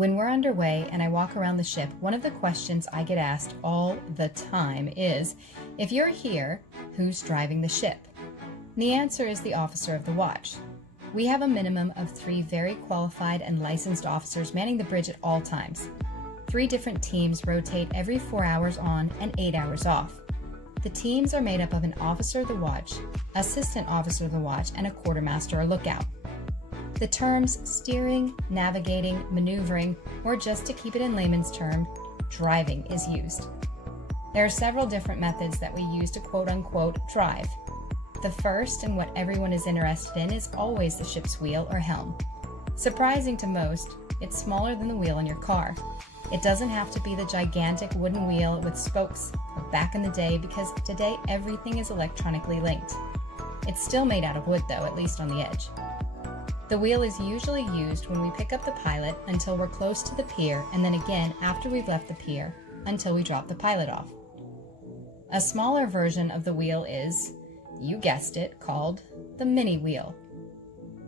When we're underway and I walk around the ship, one of the questions I get asked all the time is, if you're here, who's driving the ship? And the answer is the officer of the watch. We have a minimum of 3 very qualified and licensed officers manning the bridge at all times. 3 different teams rotate every 4 hours on and 8 hours off. The teams are made up of an officer of the watch, assistant officer of the watch, and a quartermaster or lookout. The terms steering, navigating, maneuvering, or just to keep it in layman's term, driving is used. There are several different methods that we use to quote-unquote drive. The first, and what everyone is interested in, is always the ship's wheel or helm. Surprising to most, it's smaller than the wheel in your car. It doesn't have to be the gigantic wooden wheel with spokes of back in the day, because today everything is electronically linked. It's still made out of wood though, at least on the edge. The wheel is usually used when we pick up the pilot until we're close to the pier, and then again after we've left the pier until we drop the pilot off. A smaller version of the wheel is, you guessed it, called the mini wheel.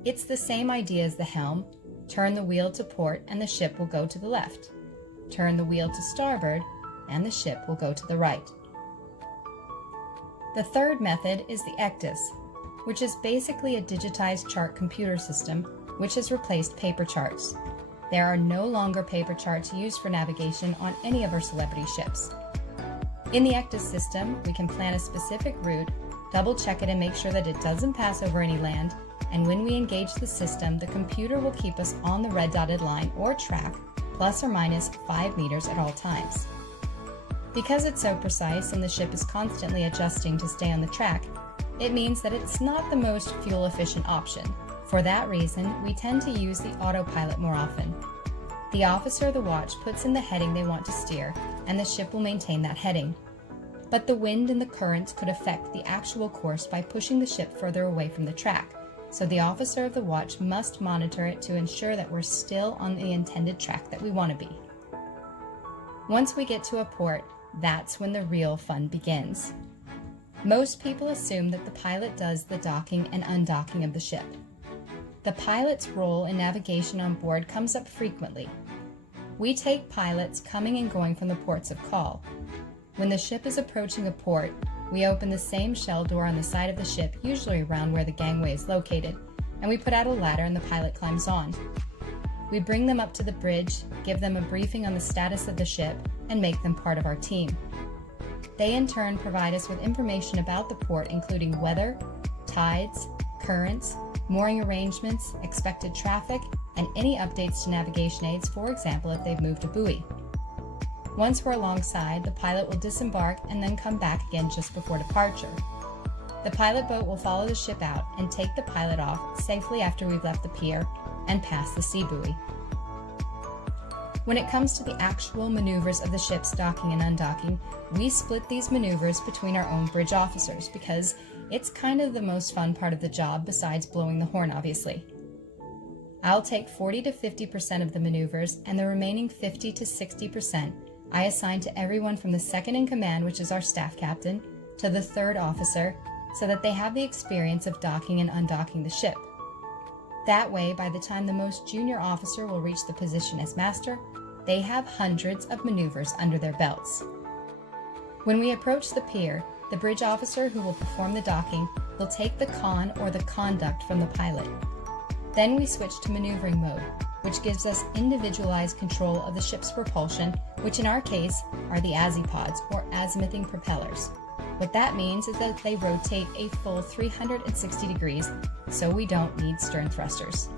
It's the same idea as the helm. Turn the wheel to port and the ship will go to the left. Turn the wheel to starboard and the ship will go to the right. The third method is the ECDIS, which is basically a digitized chart computer system which has replaced paper charts. There are no longer paper charts used for navigation on any of our Celebrity ships. In the ECDIS system, we can plan a specific route, double check it and make sure that it doesn't pass over any land, and when we engage the system, the computer will keep us on the red dotted line or track, plus or minus 5 meters at all times. Because it's so precise and the ship is constantly adjusting to stay on the track, it means that it's not the most fuel-efficient option. For that reason, we tend to use the autopilot more often. The officer of the watch puts in the heading they want to steer, and the ship will maintain that heading. But the wind and the currents could affect the actual course by pushing the ship further away from the track, so the officer of the watch must monitor it to ensure that we're still on the intended track that we want to be. Once we get to a port, that's when the real fun begins. Most people assume that the pilot does the docking and undocking of the ship. The pilot's role in navigation on board comes up frequently. We take pilots coming and going from the ports of call. When the ship is approaching a port, we open the same shell door on the side of the ship, usually around where the gangway is located, and we put out a ladder and the pilot climbs on. We bring them up to the bridge, give them a briefing on the status of the ship, and make them part of our team. They in turn provide us with information about the port, including weather, tides, currents, mooring arrangements, expected traffic, and any updates to navigation aids, for example if they've moved a buoy. Once we're alongside, the pilot will disembark and then come back again just before departure. The pilot boat will follow the ship out and take the pilot off safely after we've left the pier and past the sea buoy. When it comes to the actual maneuvers of the ship's docking and undocking, we split these maneuvers between our own bridge officers because it's kind of the most fun part of the job besides blowing the horn, obviously. I'll take 40 to 50% of the maneuvers, and the remaining 50 to 60% I assign to everyone from the second in command, which is our staff captain, to the third officer, so that they have the experience of docking and undocking the ship. That way, by the time the most junior officer will reach the position as master, they have hundreds of maneuvers under their belts. When we approach the pier, the bridge officer who will perform the docking will take the con or the conduct from the pilot. Then we switch to maneuvering mode, which gives us individualized control of the ship's propulsion, which in our case are the azipods or azimuthing propellers. What that means is that they rotate a full 360 degrees, so we don't need stern thrusters.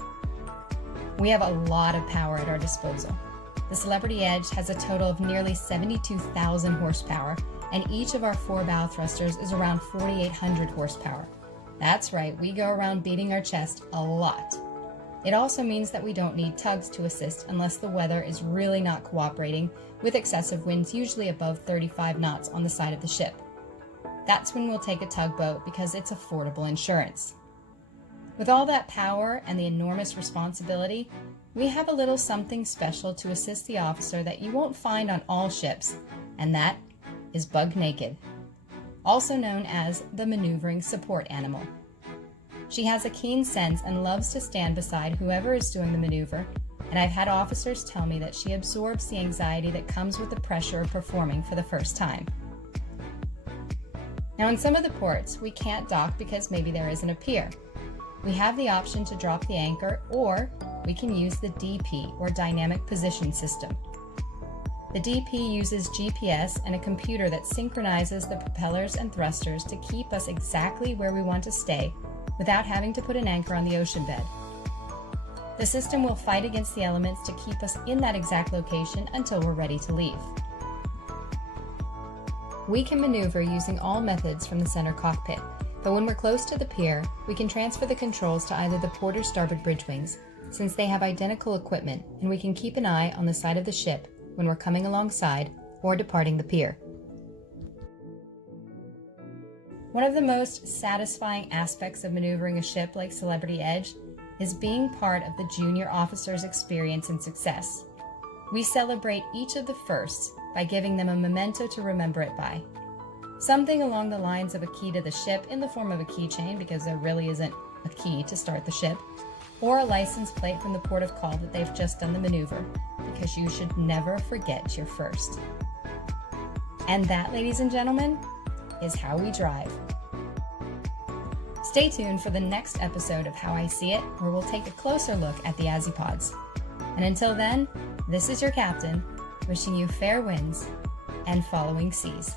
We have a lot of power at our disposal. The Celebrity Edge has a total of nearly 72,000 horsepower, and each of our 4 bow thrusters is around 4,800 horsepower. That's right, we go around beating our chest a lot. It also means that we don't need tugs to assist unless the weather is really not cooperating, with excessive winds usually above 35 knots on the side of the ship. That's when we'll take a tugboat because it's affordable insurance. With all that power and the enormous responsibility, we have a little something special to assist the officer that you won't find on all ships, and that is Bug Naked, also known as the maneuvering support animal. She has a keen sense and loves to stand beside whoever is doing the maneuver and I've had officers tell me that she absorbs the anxiety that comes with the pressure of performing for the first time. Now, in some of the ports, we can't dock because maybe there isn't a pier. We have the option to drop the anchor, or we can use the DP, or Dynamic Position System. The DP uses GPS and a computer that synchronizes the propellers and thrusters to keep us exactly where we want to stay without having to put an anchor on the ocean bed. The system will fight against the elements to keep us in that exact location until we're ready to leave. We can maneuver using all methods from the center cockpit, but when we're close to the pier, we can transfer the controls to either the port or starboard bridge wings, since they have identical equipment, and we can keep an eye on the side of the ship when we're coming alongside or departing the pier. One of the most satisfying aspects of maneuvering a ship like Celebrity Edge is being part of the junior officer's experience and success. We celebrate each of the firsts by giving them a memento to remember it by. Something along the lines of a key to the ship in the form of a keychain, because there really isn't a key to start the ship, or a license plate from the port of call that they've just done the maneuver, because you should never forget your first. And that, ladies and gentlemen, is how we drive. Stay tuned for the next episode of How I See It, where we'll take a closer look at the Azipods. And until then, this is your captain, wishing you fair winds and following seas.